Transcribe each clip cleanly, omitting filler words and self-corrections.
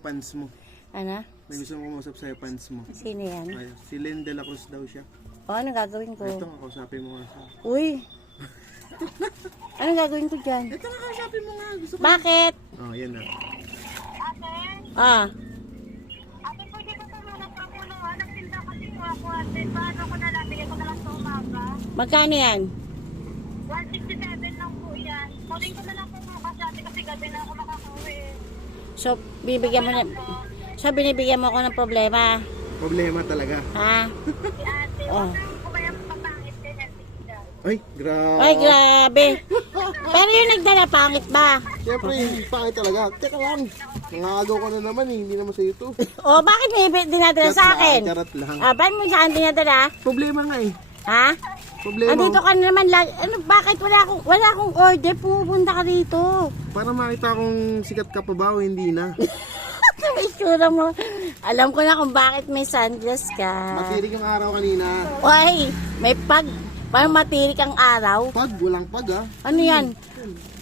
fans mo. Ano? May gusto mo kumausap sa'yo, fans mo. Sino yan? Ay, si Len de la Cruz daw siya. O, anong gagawin ko? Ito, kausapin mo nga siya. Uy! Anong gagawin ko dyan? Ito nga, kausapin mo nga. Gusto ko. Bakit? Oh, yan na. Ah, Ate, pwede ko tumulong pa muna. Nagtinda kasi ko ako ate. Paano ko na lang? Bigay ko na lang sa umaga. magkano yan? 167 lang po yan. Kunin ko na lang po bukas ate kasi gabi na ako makakauwi. So, binibigyan mo ako ng problema. Problema talaga. Ha? Si ate, Oh. huwag nang kumayang papangit kay Nancy Ida. Ay, grabe. Ay, grabe. Pero yung nagdala, pangit ba? Siyempre, pangit talaga. Teka lang. Nangagaw ka na naman eh. Hindi naman sa'yo to. O, bakit may dinadala sa akin? Charot lang. Ah, bakit mo sa akin dinadala? Problema nga eh. Ha? Problema. Andito ka na naman lang. Ano, bakit wala akong order? Pumupunta ka dito. Para makita kung sikat ka pa ba o hindi na. Ang itsura mo. Alam ko na kung bakit may sunglass ka. Matirik yung araw kanina. Oy, may pag. Parang matirik ang araw. Pag, walang pag ah. Ano yan?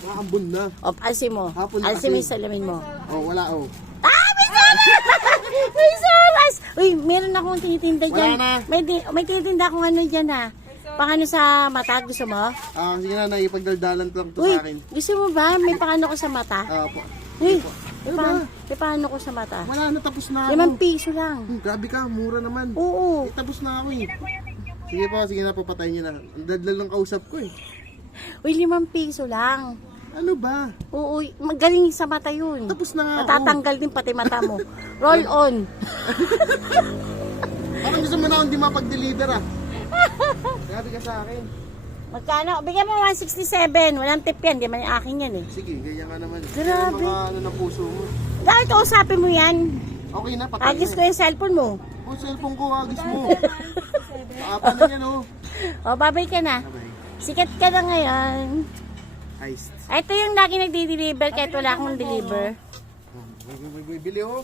Makakambun na. O, alsin mo. Hapon Alsin mo kasi. yung salamin mo. Oh, wala oh. Ah, may sulas! May sulas! Uy, meron akong tinitinda Wala dyan. na. May tinitinda akong ano dyan ha. Pang ano sa mata, gusto mo? Ah, sige na, naipagdaldalan lang to Uy, sa akin. gusto mo ba? May pang ano ko sa mata? Ah, Uy, Ano ba? may pang ano ko sa mata? Wala na, tapos na ako. 5 piso lang. Grabe ka, mura naman. Oo. Eh, tapos na ako eh. Sige na, papatayin niyo na. Ang dadlal ng kausap ko eh. Uy, 5 piso lang. Ano ba? Oo, magaling sa mata yun. Tapos na nga ako. Matatanggal din pati mata mo. Roll on. Parang gusto mo na akong di mapag-deliver ah. Grabe ka sa akin. Magkano? Bigyan mo 167. Walang tip yan. Di man yung akin yan eh. Sige, ganyan ka naman. Grabe. Kaya ano ng puso mo. Dahil kausapin mo yan. Okay na, patayin Agis ko na. yung cellphone mo. Oh, cellphone ko, agis mo. Paapa na yan oh. O, babay ka na. Sabay. Sikat ka na ngayon. Iced. Ito yung lagi nagdi-deliver kahit wala akong deliver. Bibili oh.